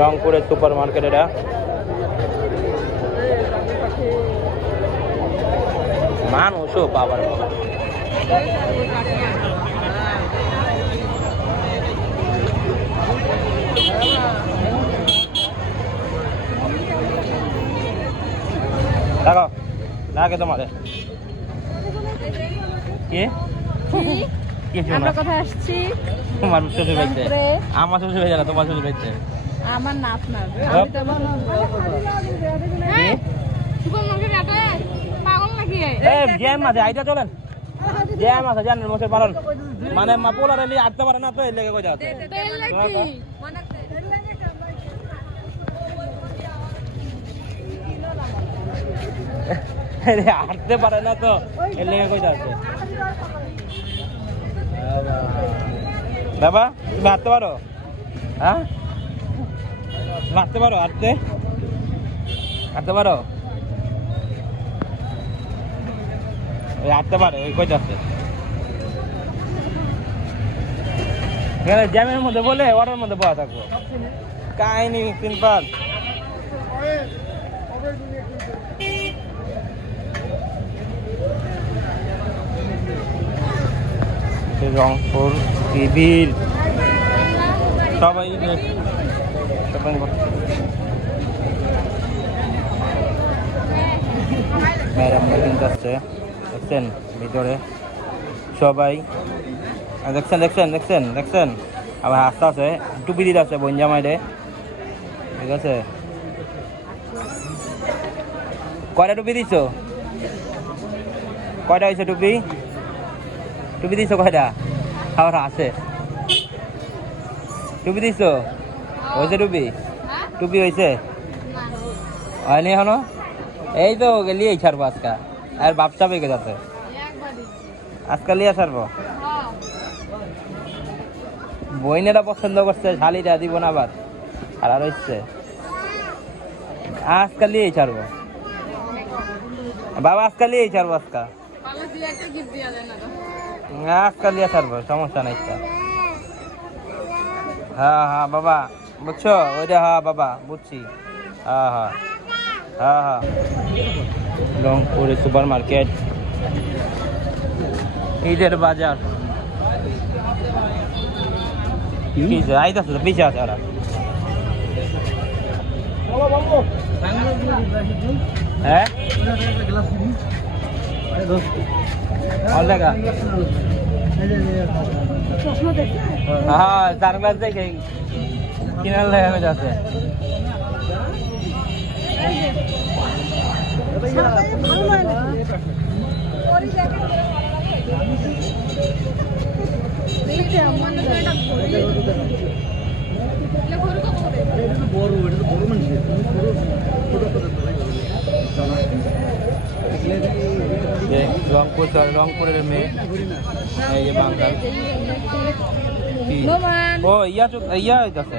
রংপুরের super market এটা। মানুষও বাবার দেখো লাগে তোমারে কি আমরা কোথায় আসছি? তোমার শ্বশুর বাড়িতে। আমার শ্বশুর বাড়ি না, তোমার শ্বশুর বাড়িতে। আমার না আপনার। জ্যাম আছে আইটা চলেন, জ্যাম আছে জানেন মশাই পালন মানে পোলার এলি আটতে পারে না তো এর লেগে কই যাচ্ছে হাঁটতে পারে না তো এর লেগে কই যাচ্ছে। বাবা তুমি হাঁটতে পারো? হ্যাঁ হাঁটতে পারো? হাঁটতে হাঁটতে পারো? ওই হাঁটতে পারে ওই কই যাচ্ছে জ্যামের মধ্যে বলে ওয়াটার মধ্যে বসা থাকবো কাহিনি সিম্পল। রংপুর টিভির সবাই ম্যাডাম কিন্তু আসছে দেখছেন ভিতরে সবাই দেখছেন দেখছেন দেখছেন দেখছেন আবার আস্তে আছে টুপি দিতে আছে বঞ্জামাইরে ঠিক আছে। কয়টা টুপি দিছ? কয়টা হয়েছে টুপি? টুপি দিছ কয়টা? আবার আছে টুপি দিছ? হয়েছে টুপি? টুপি হয়েছে? হয়নি এখনো? এই তো গেলিয়ে ছাড়বো আজকা আর ব্যবসা পেয়ে যাচ্ছে আজকাল লিয়ে ছাড়বো। বইনেরা পছন্দ করছে শালিটা দিব না আবার আর আর হচ্ছে আজকাল লিয়েই ছাড়বো বাবা আজকাল লিয়েই ছাড়বো আজকা আজকাল লিয়ে ছাড়বো সমস্যা নাই। হ্যাঁ হ্যাঁ বাবা বুঝছো ওইটা হ্যাঁ বাবা বুঝছি হ্যাঁ হ্যাঁ হ্যাঁ হ্যাঁ। রংপুরে সুপার মার্কেট ঈদের বাজার আইতাছে তো পিছিয়ে আছে ওরা হ্যাঁ হ্যাঁ চার গ্লাস দেখে কিনার লেগে যাচ্ছে রংপুরের মেয়ে এই যে বাঙাল ও ইয়া ইয়া হইতাছে